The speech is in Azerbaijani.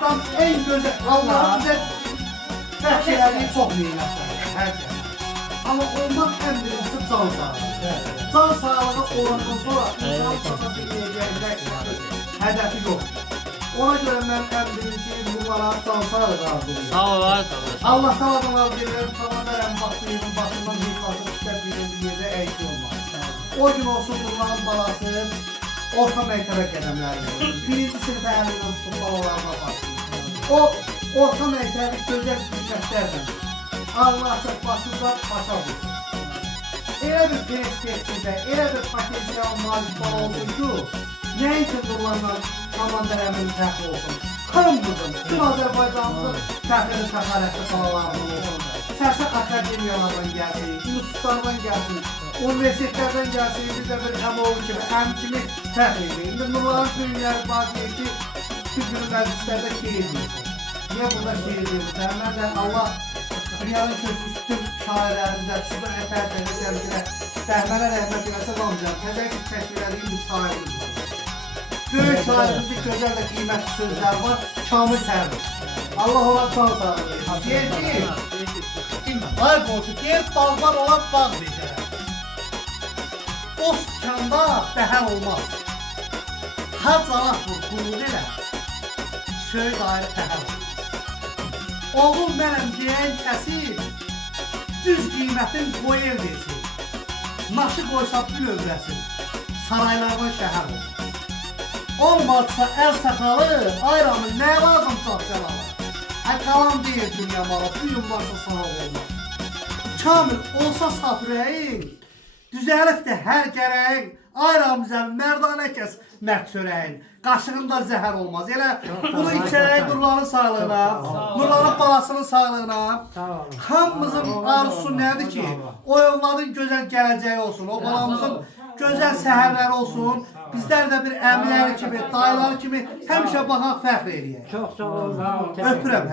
Tam en güzel Allah'ın bize her şeyleri çok nimetler. Her şey. Ama olmak en birincisi can sağlığı. Can sağlığı olandan sonra insan satabileceğinde hedefi yok. Ona göre ben en birinci bunlara can sağlığı arzuluyorum. Sağ ol arkadaş. Allah sağlığı dilerim. Tamam veren baktığının başından bir bakıp istediğinin bir yerde eğitim olmaz. O gün olsun bunların balası orta məktəbə qədəmləri verir. Birinci sinifə əlindən tutub balalarına baxsın. O orta məktəbi gözəl fikirlərlə Allah açıq başında başa vursun. Elə bir perspektivdə, elə bir potensial maliklər olsun ki, nə üçün bunlarla Aman Dərəmin təxli olsun? Hamımızın, tüm Azərbaycanımızın təxlini təxalətli balalarının olsun. Sərsə akademiyalardan gəlsin, institutlardan gəlsin, universitetlərdən gəlsin, biz də bir əmoğlu kimi, kimi təxl edin. İndi bunların filmləri var deyir ki, tüm günü məclislərdə şeir deyirsin. Niyə burada şeir deyirsən? Mən də Allah dünyanın köçmüş tüm şairlərimizə, şurada ətər-tərə gəlmişlə Bəhmənə rəhmət eləsə qalmayacaq. Təzək ki, təşkilədiyim bir şairimizdir. Böyük şairimizdə gözəl də qiymətli sözlər var, Kamil Sərdir. Allah ona can sağlığı. Deyir ki, ay qolçu, deyir bağlar olan bağ becərər. Dost kanda bəhər olmaz. Hac alaq vur, qulluq elə, söz ayrı təhər olur. Oğul mənəm deyən kəsin, düz qiymətin qoy el versin. Naşı qoysa bil övrəsin, saraylardan şəhər olur. Olmazsa əl səxalı, ayramı nə lazım çapsəl alır. Kalan deyil dünya malı, bugün varsa sağ olmaz. Kamil olsa saf ürəyin, düzəlib də hər gərəyin, ayramızə mərdanə kəs mərd çörəyin. Qaşığında zəhər olmaz. Elə bunu içərək Nurların sağlığına, Nurların balasının sağlığına. Hamımızın arzusu nədir ki, o övladın gözəl gələcəyi olsun, o balamızın gözəl səhərləri olsun. Bizlər də bir əmləri kimi, dayıları kimi həmişə baxaq fəxr eləyək. Çox sağ olun. Öpürəm.